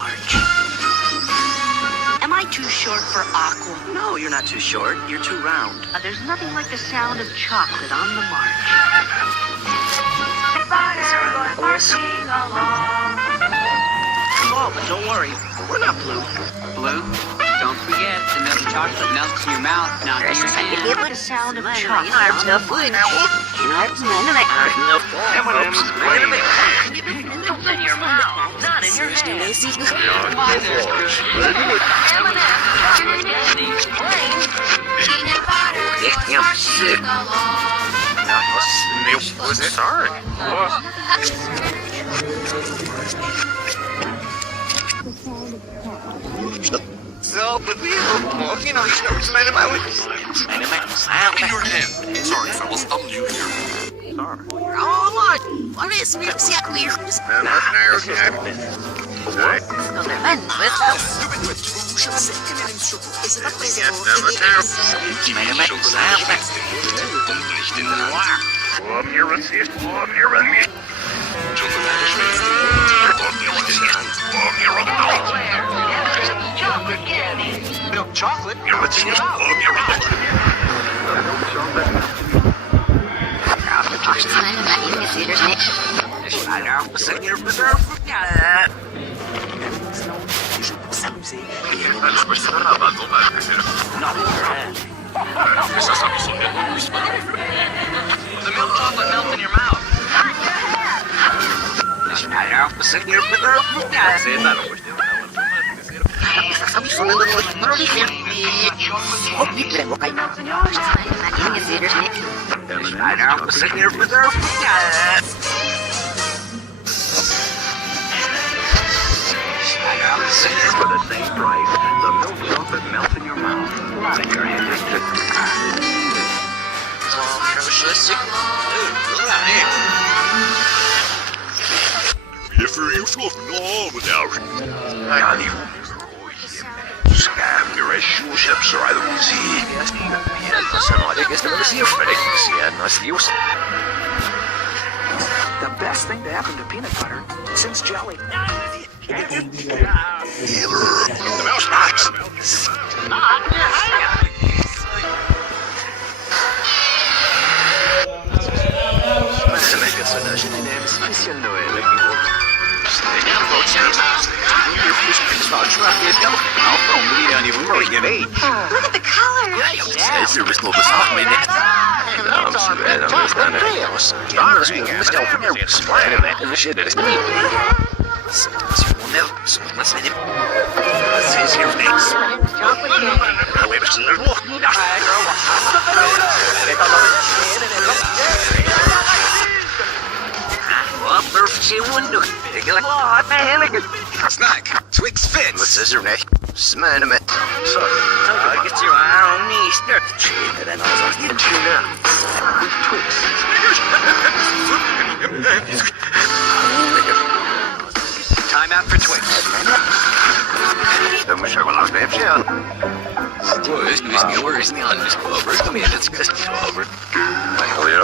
March. Am I too short for aqua? No, you're not too short. You're too round. There's nothing like the sound of chocolate on the march. Oh, but don't worry. We're not blue. Blue, don't forget the milk chocolate melts in your mouth, not in your hand. The sound of chocolate on the march. M&M's in your mouth, not in your hand. I'm sick. Sorry. So, but we you know, In your hand. Sorry, fellas, I'm new here. Oh, my. What is me? Milk chocolate? The milk chocolate melts in your mouth. For the same price, the milk chocolate melts in your mouth. Not in your hand. If you talk no without The best thing to happen to peanut butter since jelly. the mouse box. Look at the color. Snack, Twix Fits. Scissorneck, smaniment. So, I get your eye on me, start to cheat, and then I was like, time out for Twix. Dann muss ich aber langsam schauen. So, ist nicht nur, ist nicht anders, aber ist mir jetzt aber. Ja.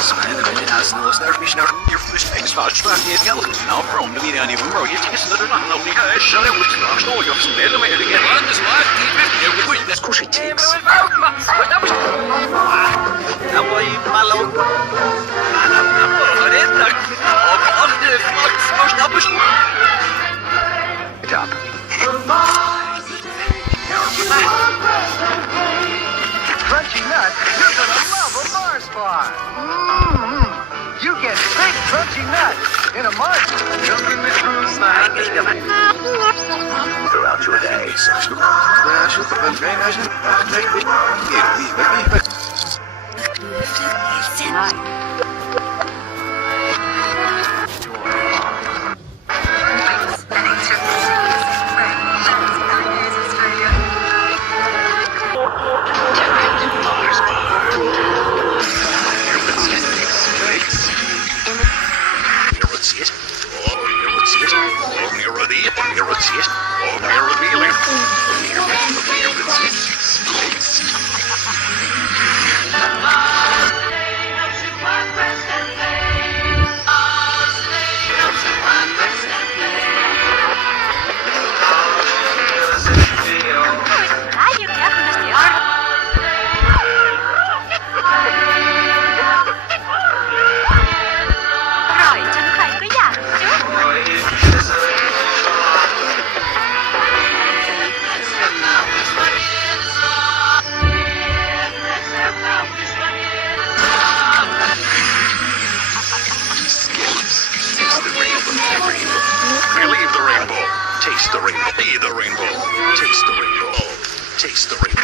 Smaniment, als los, darf mich nach your first things about Strathmere Skeleton. Now from the media and even more, you take another not only has shut it with the last story of some elevator to get on this life, that's course it takes. Top. Crunchy Nut, you're gonna love a Mars bar. You get big Crunchy Nut in a Mars bar. Jumping the cruise line. Throughout your days. Be the rainbow. Taste the rainbow. Taste the rainbow.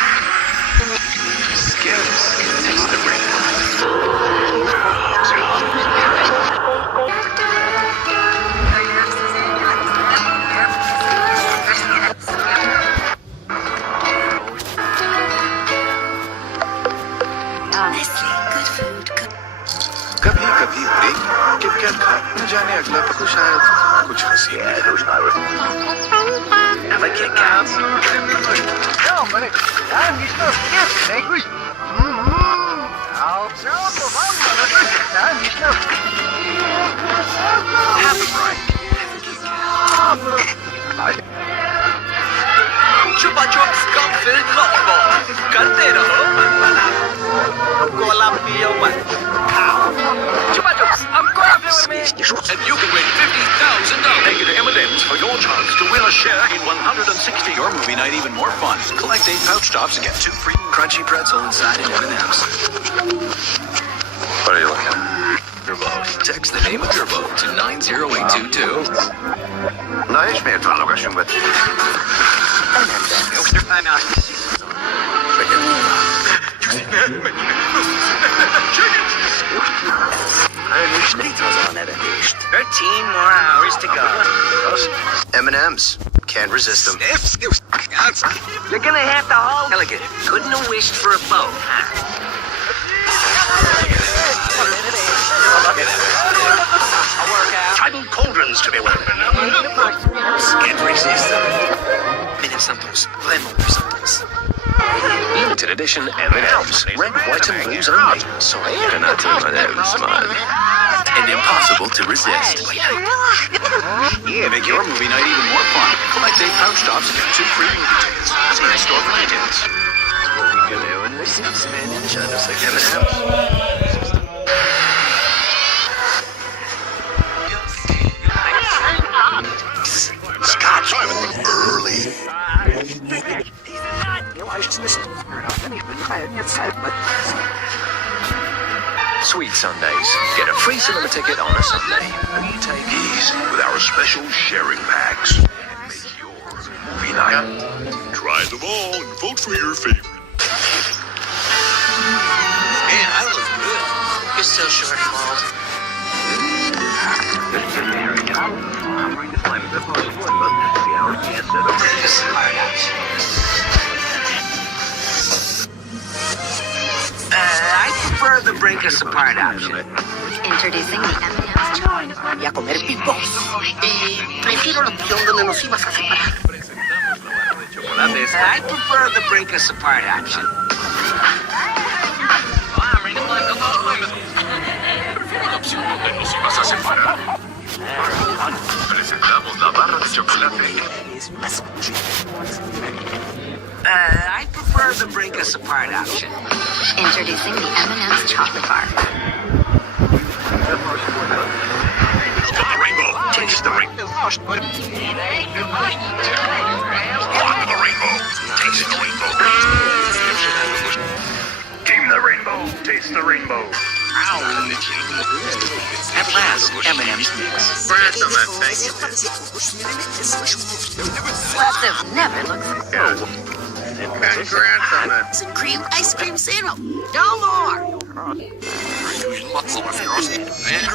Skittles. Taste the rainbow. Nestle, good food, good. कभी कभी break KitKat खा न जाने अगला पता शायद कुछ हंसी है Have a Kit Kat? Ja, maar ja, die snap ik. Nee, goed. Nou, zo verwandelen. Ja, die snap Have a break. Chupa Chups Gum-filled Lollipop. Caldero. Columbia West. Chupa Chups, I'm gonna be with me. And you can win $50,000. Take it to M&M's for your chance to win a share in 160. Your movie night even more fun. Collect 8 pouch tops and get 2 free crunchy pretzel inside an M&M's. What are you looking at? Turbo. Text the name of your boat to 90822. No hiç mi yapalım kaşınma? more hours to go. M&M's. Can't resist them. You're gonna have to haul elegant. Couldn't have wished for a boat, huh? Tribal cauldrons to be welcome. Can't resist them. Minutes sometimes. Vraiment sometimes. Limited edition M&M's. Red, white, and blues only. Sorry, cannot M&M's, man. And impossible to resist. Yeah, make your movie night even more fun. Collect 8 pouch tops and get 2 free movie tickets. See your store for details. What we can do in this is M&M's. Scotch early. Sweet Sundays. Get a free cinema ticket on a Sunday. Take these with our special sharing packs. Make your movie night. Try them all and vote for your favorite. Man, I look good. You're so short, Walt. I prefer the break us apart option. Introducing the M&M's chocolate bar. Y a comer picos. Prefiero la opción donde nos ibas a separar. I prefer the break us apart option. Vas a separar. Presentamos la barra de chocolate. I prefer the break us apart option. Introducing the M&M's chocolate bar. Welcome to Rainbow. Taste the rainbow. Welcome to Rainbow. Taste the rainbow. Team the rainbow. Taste the rainbow. At last, M&M's mix. This never looks Cream ice cream sandwich. No more.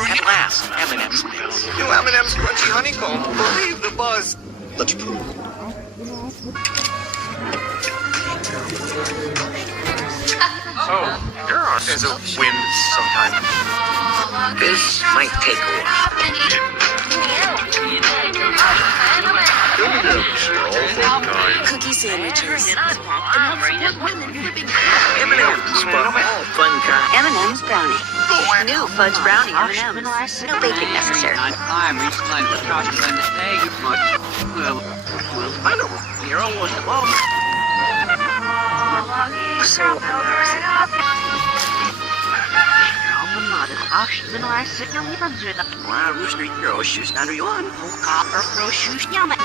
At last, M&M's mix. New M&M's crunchy honeycomb. Believe the buzz. Let's prove. There's a wind sometime. This might take a while. Cookie sandwiches. M&M's, fun time. M&M's brownie. New fudge brownie M&M's. No baking necessary. On time, reach lunch with chocolate and egg. Well, I know. You're almost home. So, Yummy.